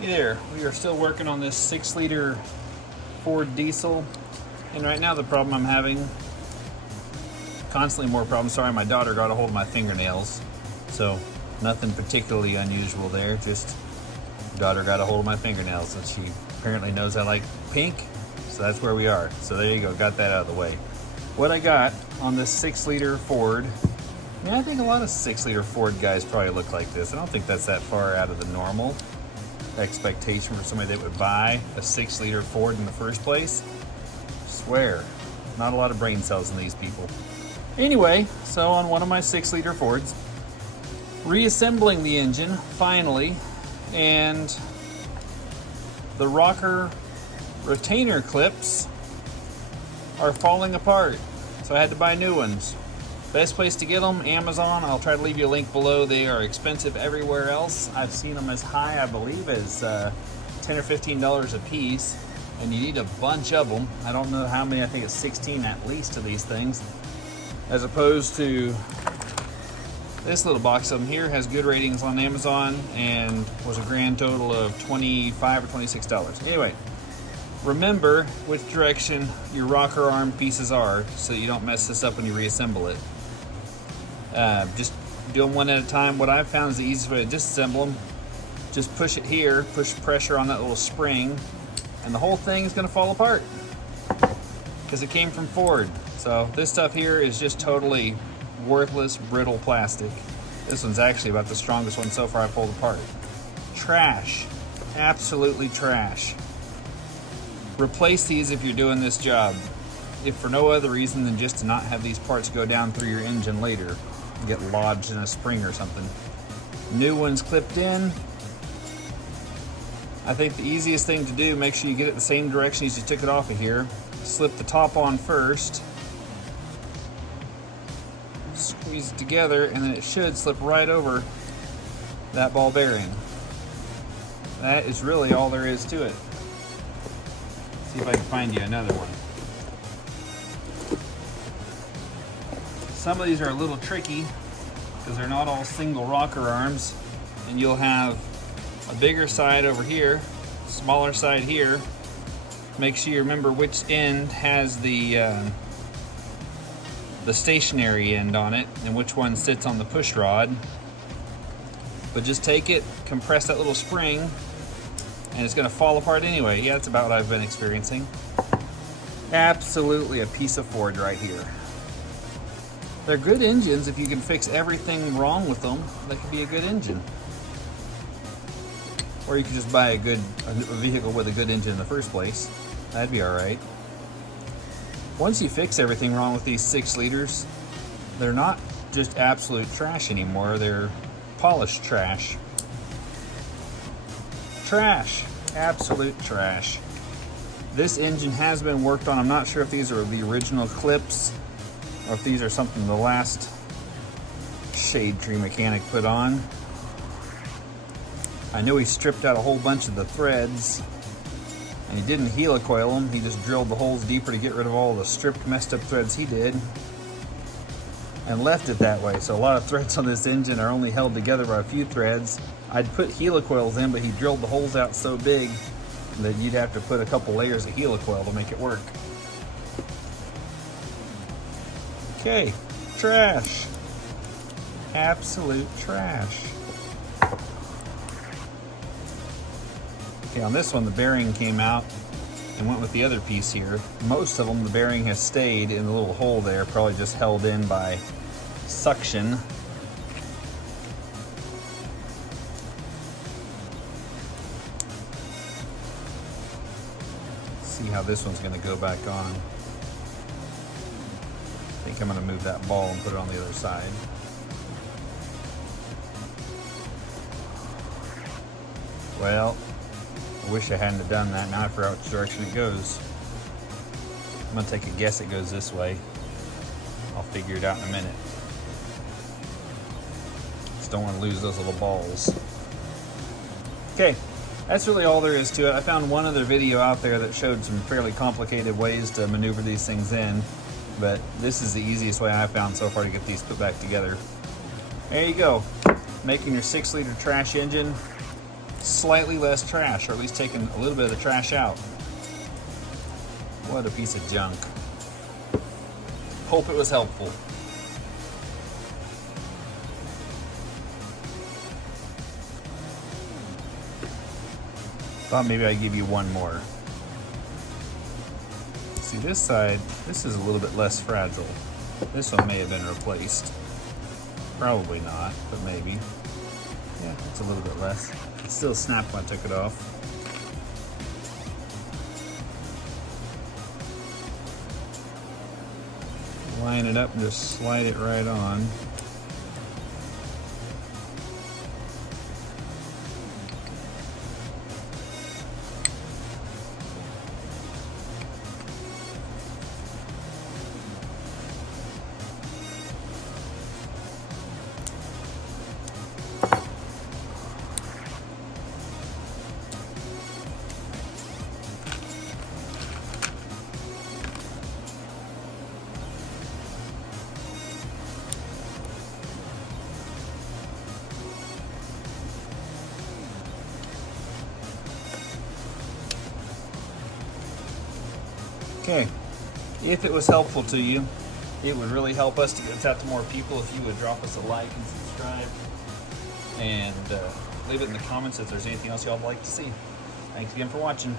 Hey there, we are still working on this 6-liter Ford diesel, and right now the problem I'm having, constantly more problems. Sorry, my daughter got a hold of my fingernails, so nothing particularly unusual there, just daughter got a hold of my fingernails, and she apparently knows I like pink, so that's where we are. So there you go, got that out of the way. What I got on this 6-liter Ford, I think a lot of 6-liter Ford guys probably look like this. I don't think that's that far out of the normal expectation for somebody that would buy a 6-liter Ford in the first place. I swear, not a lot of brain cells in these people. Anyway, so on one of my 6-liter Fords, reassembling the engine finally, and the rocker retainer clips are falling apart, so I had to buy new ones. Best place to get them, Amazon. I'll try to leave you a link below. They are expensive everywhere else. I've seen them as high, I believe, as $10 or $15 a piece, and you need a bunch of them. I don't know how many, I think it's 16 at least of these things, as opposed to this little box of them here. Has good ratings on Amazon and was a grand total of $25 or $26. Anyway, remember which direction your rocker arm pieces are so you don't mess this up when you reassemble it. Just do them one at a time. What I've found is the easiest way to disassemble them, just push it here, push pressure on that little spring, and the whole thing is going to fall apart because it came from Ford. So this stuff here is just totally worthless, brittle plastic. This one's actually about the strongest one so far I pulled apart. Trash. Absolutely trash. Replace these if you're doing this job, if for no other reason than just to not have these parts go down through your engine later and get lodged in a spring or something. New ones clipped in. I think the easiest thing to do, make sure you get it the same direction as you took it off of here. Slip the top on first, squeeze it together, and then it should slip right over that ball bearing. That is really all there is to it. See if I can find you another one. Some of these are a little tricky because they're not all single rocker arms, and you'll have a bigger side over here, smaller side here. Make sure you remember which end has the stationary end on it and which one sits on the push rod. But just take it, compress that little spring, and it's going to fall apart anyway. Yeah, that's about what I've been experiencing. Absolutely a piece of Ford right here. They're good engines. If you can fix everything wrong with them, that could be a good engine. Or you could just buy a vehicle with a good engine in the first place. That'd be all right. Once you fix everything wrong with these 6-liters, they're not just absolute trash anymore. They're polished trash. Trash. Absolute trash. This engine has been worked on. I'm not sure if these are the original clips or if these are something the last shade tree mechanic put on. I know he stripped out a whole bunch of the threads, and he didn't helicoil them. He just drilled the holes deeper to get rid of all the stripped, messed up threads he did, and left it that way. So a lot of threads on this engine are only held together by a few threads. I'd put helicoils in, but he drilled the holes out so big that you'd have to put a couple layers of helicoil to make it work. Okay, trash. Absolute trash. Okay, on this one the bearing came out and went with the other piece here. Most of them, the bearing has stayed in the little hole there, probably just held in by suction. See how this one's going to go back on. I think I'm going to move that ball and put it on the other side. Well, I wish I hadn't have done that. Now I forgot which direction it goes. I'm going to take a guess it goes this way. I'll figure it out in a minute. Just don't want to lose those little balls. Okay, that's really all there is to it. I found one other video out there that showed some fairly complicated ways to maneuver these things in, but this is the easiest way I've found so far to get these put back together. There you go. Making your 6-liter trash engine slightly less trash, or at least taking a little bit of the trash out. What a piece of junk. Hope it was helpful. Thought maybe I'd give you one more. See, this side, this is a little bit less fragile. This one may have been replaced. Probably not, but maybe. Yeah, it's a little bit less. It still snapped when I took it off. Line it up and just slide it right on. Okay, if it was helpful to you, it would really help us to get this out to more people if you would drop us a like and subscribe, and leave it in the comments if there's anything else y'all would like to see. Thanks again for watching.